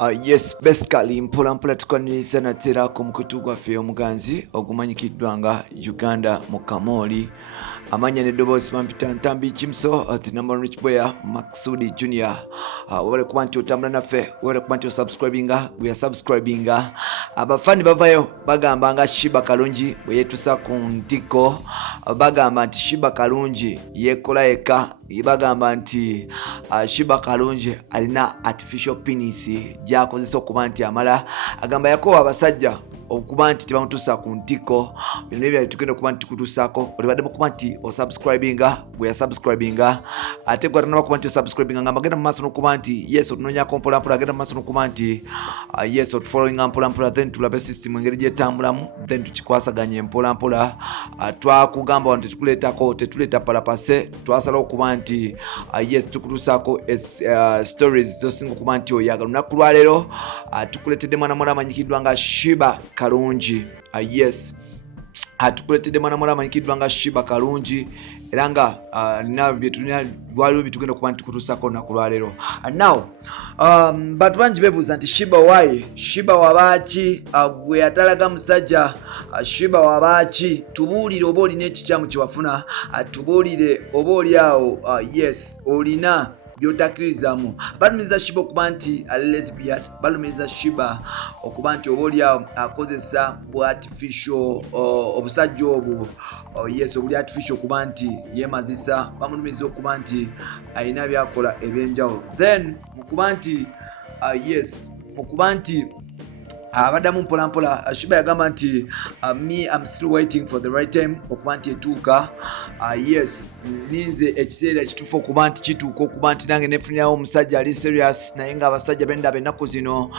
Yes, basically mpola tukwaniriza natera ku mukutu gwaffe omuganzi ogumanyikiddwa nga Uganda Mukamooli amanya n'eddoboozi mampita ntambi kimso tinamba Rich Boya Maksudi Junior wale kuba nti otambula naffe wale kuba nti osubscribinga we are subscribinga abafani bavayo bagamba nga Sheebah Karungi Yeyetuusa Kuntiko bagamba nti Sheebah Karungi yekola yekka bagamba nti Sheebah Karungi alina artificial penis gyakozesa okuba nti amala agamba yakowa abasajja okuba nti tebamutuusa ku ntiko bino byali tugenda okuba nti tukutuusaako olibadde mukuba nti osubscribinga we are subscribinga ate gwatanaba kuba nti osubscribinga nga magenda mu maaso n'okuba nti yes otunoonyako mpolampola agenda mu maaso n'okuba nti yes otufollowinga mpolampola then tulabe system engeri gyetambulamu then tukikwasaganye mpolampola twakugamba wano tetuleeta palapase twasalawo okuba nti yes tukutuusaako stories zosinga okuba nti oyagala olunaku lwaleero tukuleetedde mwana muwala amanyikiddwa nga Sheebah Karungi yes tukuleetedde mwana muwala amanyikiddwa nga Sheebah Karungi era nga nina byetulina lwaliwo byetugenda okuba nti tukutuusaako olunaku lwaleero now bantu bangi beebuuza nti Sheebah waaye Sheebah wabaaki gwe atalaga musajja Sheebah wabaaki tubuulire oba olina ekikyamu kyewafuna tubuulire oba oli awo yes olina byotakkirizamu balumiriza Sheebah okuba nti lesbian balumiriza Sheebah okuba nti oba oli awo akozesa bu artificial obusajja obwo yes obuli artificial okuba nti yeemazisa bamulumiriza okuba nti alina byakola ebyenjawulo then mukuba nti yes mukuba nti abaddamu mpolampola Sheebah yagamba nti me I'm still waiting for the right time okuba nti etuuka yes ninze ekiseera ekituufu okuba nti kituuka okuba nti nange nefunirawo omusajja ali serious naye nga abasajja bendaba ennaku zino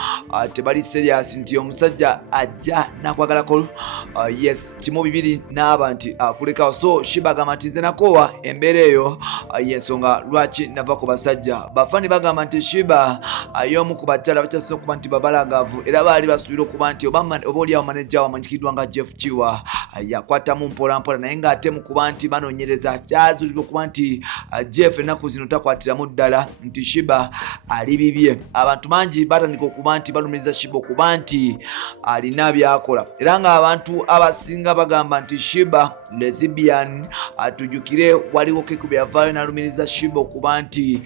tebali serious nti omusajja ajja nakwagalako yes kimu bibiri n'aba nti kulekawo so Sheebah agamba nti nze nakoowa embeera eyo yensonga lwaki nava ku basajja bafani bagamba nti Sheebah y'omu ku bakyala bakyasinza okuba nti babalagavu era baali basuubira okuba nti oba oliawo manager wamanyikiddwa nga Jeff Chiwa yakwatamu mpolampola naye ng'ate mu kuba nti banoonyereza kyazuulibwa okuba nti Jeff ennaku zino takwatiramu ddala nti Sheebah ali bibye abantu bangi batandika okuba nti balumiriza Sheebah okuba nti alina byakola era ng'abantu abasinga bagamba nti Sheebah lesbian atujjukire waliwo keku byavaayo n'alumiriza Sheebah okuba nti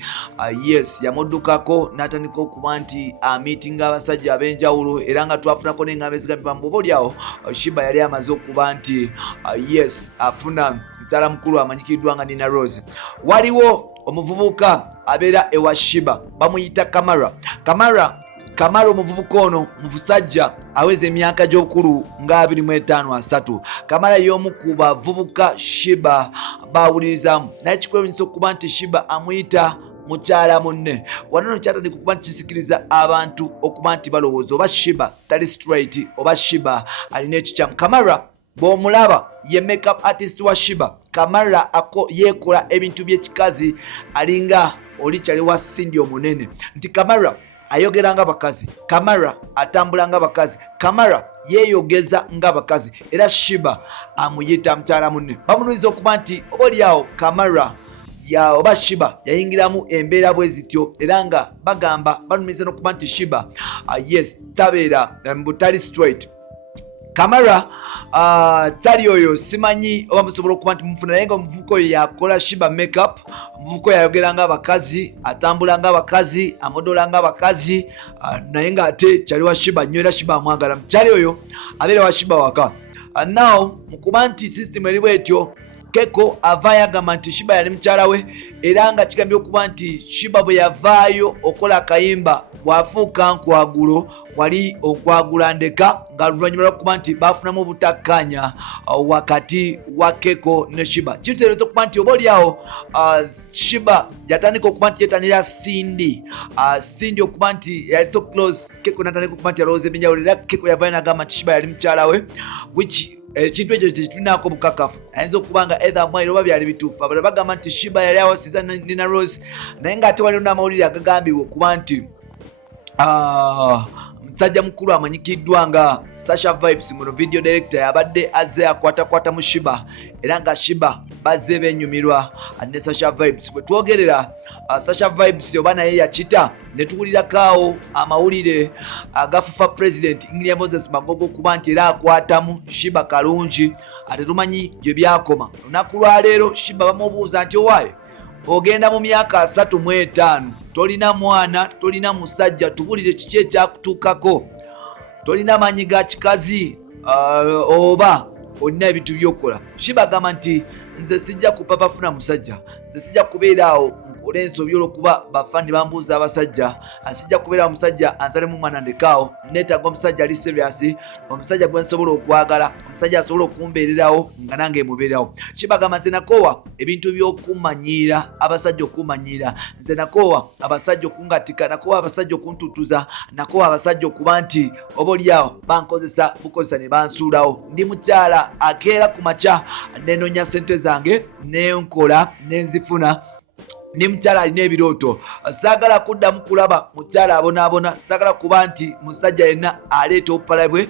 yes yamuddukako n'atandika okuba nti amiitinga abasajja ab'enjawulo era nga twafunako n'engamba ezigambibwa mu oli awo Sheebah yali amaze okuba nti yes afuna mukyala mukulu amanyikiddwa nga Nina Rose waliwo omuvubuka abeera ewa Sheebah bamuyita Kamara omuvubuka ono musajja aweza emyaka gy'obukulu nga 25-3 Kamara y'omu ku bavubuka Sheebah bawulirizamu naye kikwewuunyisa okuba nti Sheebah amuyita mukyala munne wano kyatandika okuba nti kisikiriza abantu okuba nti balowooza oba Sheebah tali straight oba Sheebah alina ekikyamu Kamara bw'omulaba ye makeup artist wa Sheebah Kamara yeekola ebintu by'ekikazi alinga oli kyali wa Cindy omunene nti Kamara ayogera nga bakazi Kamara atambula nga bakazi Kamara yeeyogeza nga bakazi era Sheebah amuyita mukyala munne bamunuliza okuba nti oba oli awo Kamara oba Sheebah yayingiramu embeera bwe zityo era nga bagamba balumiriza n'okuba nti Sheebah yes tabeera butali straight Kamara tali oyo simanyi oba musobola okuba nti mufuna naye nga omuvubuka oyo yakola Sheebah makeup omuvubuka oyo ayogera nga abakazi atambula nga abakazi amodola nga abakazi naye ng'ate kyali wa Sheebah nnyo era Sheebah amwagala mukyali oyo abeera wa Sheebah waka now mukuba nti system eri bwetyo Keko avaayo agamba nti Sheebah yali mukyala we era nga kigambye okuba nti Sheebah bwe yavaayo okola akayimba bwafuuka nkwagulo wali okwagula ndeka nga luvannyuma lw'okuba nti baafunamu obutakkaanya wakati wa Keko ne Sheebah kitegeeza okuba nti oba oli awo Sheebah yatandika okuba nti yeetanira Cindy okuba nti yali so close Keko n'atandika okuba nti alowooza ebyenjawulo era Keko yavaayo n'agamba nti Sheebah yali mukyala we which ekintu ekyo tekitulinaako bukakafu ayinza okuba nga either mwaire oba byali bituufu abalala bagamba nti Sheebah yali awasiza Nina Rose naye ng'ate waliwo n'amawulire agagambibwa okuba nti musajja mukulu amanyikiddwa nga Sasha Vibes muno video director yabadde azze akwatakwata mu Sheebah era nga Sheebah bazze benyumirwa ne Sasha Vibes. Bwe twogerera Sasha Vibes oba naye yakita ne tuwulirakaawo amawulire agafufa President Inglia Moses Magogo kuba nti era akwatamu Sheebah Karungi ate tumanyi gye byakoma. Olunaku lwa leero Sheebah bamubuuza nti owaaye ogenda mu myaka 35 tolina mwana tolina musajja tubulire kiki ekyakutuukako tolina manyi ga kikazi oba olina ebintu by'okola. Sheebah agamba nti nze sijja kupapafuna musajja nze sijja kubeeraawo nkole ensobi olw'okuba bafandi bambuuza abasajja sijja kubeeraawo musajja anzalemu mwana ndekaawo neetaaga omusajja ali serious omusajja gwe nsobola okwagala omusajja asobola okumbeererawo nga nange mubeerawo. Sheebah agamba nze nakoowa ebintu by'okumanyiira abasajja okumanyiira nze nakoowa abasajja okungatika nakoowa abasajja okuntutuza nakoowa abasajja okuba nti obaolyawo bankozesa bukozesa ne bansuulawo. Ndi mukyala akeera ku makya nenonya sente zange nenkola nenzifuna. Ndi mukyala alina ebirooto saagala kuddamu kulaba mukyala abonaabona saagala kuba nti musajja yenna aleeta obupala bwe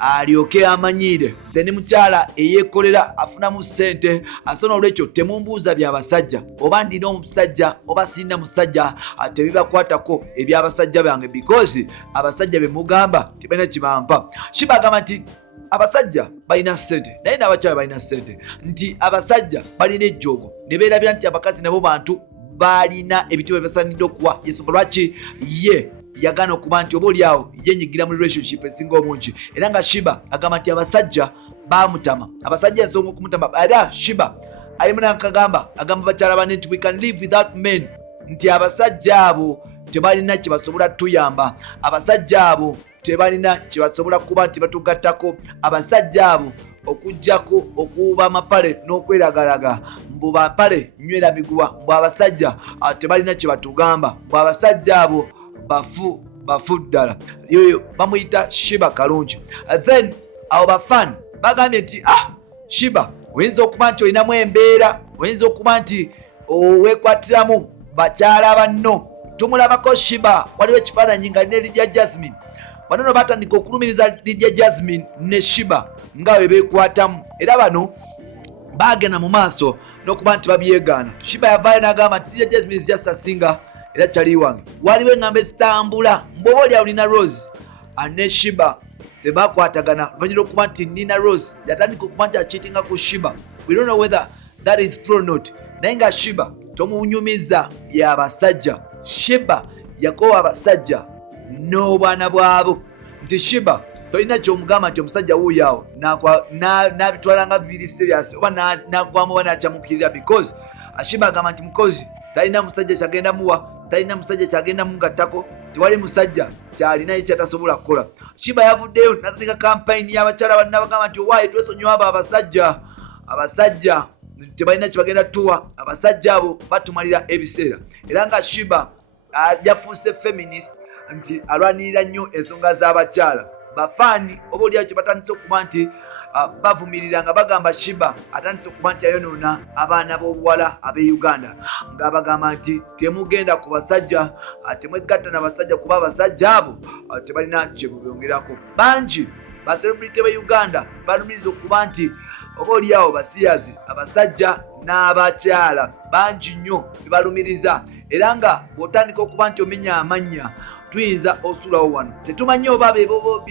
alyoke amanyiire. Nze ndi mukyala eyeekolera afunamu ssente asona olwekyo temumbuuza byabasajja oba ndina omusajja oba sirina musajja tebibakwatako ebyabasajja bange because abasajja be mugamba tebalina kibampa. Sheebah agamba nti abasajja balina ssente naye n'abakyala balina ssente nti abasajja balina ejjoogo ne beerabira nti abakazi nabo bantu balina ebintu bye basaanidde okuwa yensonga lwaki ye yagaana okuba nti obaolyawo yenyigira mu relationship esinga obungi. Era nga Sheebah agamba nti abasajja bamutama abasajja ensonga okumutama era Sheebah alimu nakagamba agamba bakyala bane nti we can live without men nti abasajja abo tebalina kye basobola tuyamba abasajja abo tebalina kye basobola kuba nti batugattako abasajja abo okujjako okuuba amapale n'okweragalaga mbu bapale nywera miguwa mbu abasajja tebalina kye batugamba mbu abasajja abo bafu ddala. Yoyo bamuyita Sheebah Karungi. Then abo bafani bagambye nti Sheebah oyinza okuba nti olinamu embeera oyinza okuba nti weekwatiramu bakyala banno tumulabako Sheebah waliwo ekifaananyi nga lina Lydia Jasmine bano no batandika okulumiriza Lydia Jasmine ne Sheebah nga bwe beekwatamu era bano bagenda mu maaso n'okuba nti babyegaana. Sheebah yavaayo n'agamba nti Lydia Jasmine just asinga era kyali wange waliwo eŋŋambo ezitambula mbwoba olyawo Nina Rose ne Sheebah tebakwatagana oluvannyuma okuba nti Nina Rose yatandika okuba nti akiitinga ku Sheebah. We don't know whether that is true or not naye nga Sheebah tomunyumiza byabasajja. Sheebah yakoowa abasajja n'obwana bwabo nti Sheebah tolina kyomugamba nti omusajja wuuyaawo n'abitwala nga biri serious oba n'agwamu oba n'akyamukirira because Sheebah agamba nti mukozi talina musajja kyagenda muwa talina musajja kyagenda mungattako tewali musajja kyalinayo kyatasobola kukola. Sheebah yavuddeyo n'atandika kampayini y'abakyala banna bagamba nti owaaye twesonyiwa abo abasajja tebalina kyebagenda tuwa abasajja abo batumalira ebiseera. Era nga Sheebah yafuuse feminist nti alwanirira nnyo ensonga z'abakyala bafaani oba olyawo kye batandise okuba nti bavumirira nga bagamba Sheebah atandise okuba nti ayonoona abaana b'obuwala ab'e Uganda nga bagamba nti temugenda ku basajja temwegatta n'abasajja kuba abasajja abo tebalina kye bubongerako. Bangi baselebrity b'e Uganda balumiriza okuba nti oba olyawo basiyazi abasajja n'abakyala bangi nnyo bebalumiriza era nga bw'otandika okuba nti omenya amannya tuyinza osulawo wano tetumanyi oba bye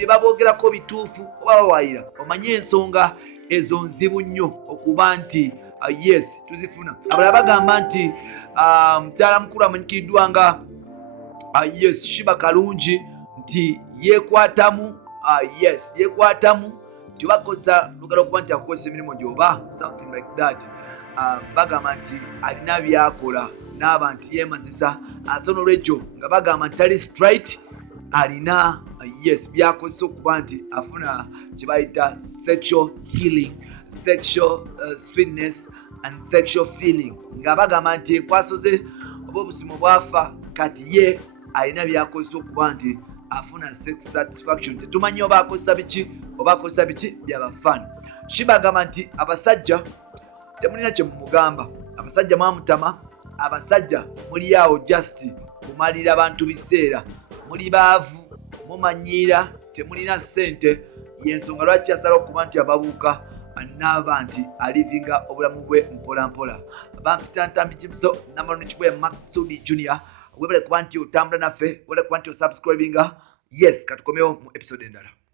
baboogerako bituufu oba bawaayira omanye ensonga ezo nzibu nnyo okuba nti yes tuzifuna. Abalala bagamba nti mukyala mukulu amanyikiddwa nga yes Sheebah Karungi nti yeekwatamu yeekwatamu nti bakozesa lugalo okuba nti akukozesa emirimu gyoba something like that. Bagamba nti alina byakola n'aba nti yeemazisa nsonga olwekyo nga bagamba nti tali straight alina byakozesa okuba nti afuna kye bayita sexual healing sexual sweetness and sexual feeling nga bagamba nti ekwasoze oba obusimu bwafa kati ye alina byakozesa okuba nti afuna sex satisfaction. Tetumanyi oba akozesa biki byabafaani. Sheebah agamba nti abasajja temulina kye mumugamba abasajja mwamutama abasajja muli awo just kumalira abantu biseera muli baavu mumanyiira temulina ssente yensonga lwaki yasala okuba nti ababuuka anaaba nti alivinga obulamu bwe mpolampola. Bampita Ntambi Kimso, Namano Nikibwe Maxudi Junior. Webale kuba nti otambula naffe, webale kuba nti osubscribinga. Yes, katukomewo mu episode endala.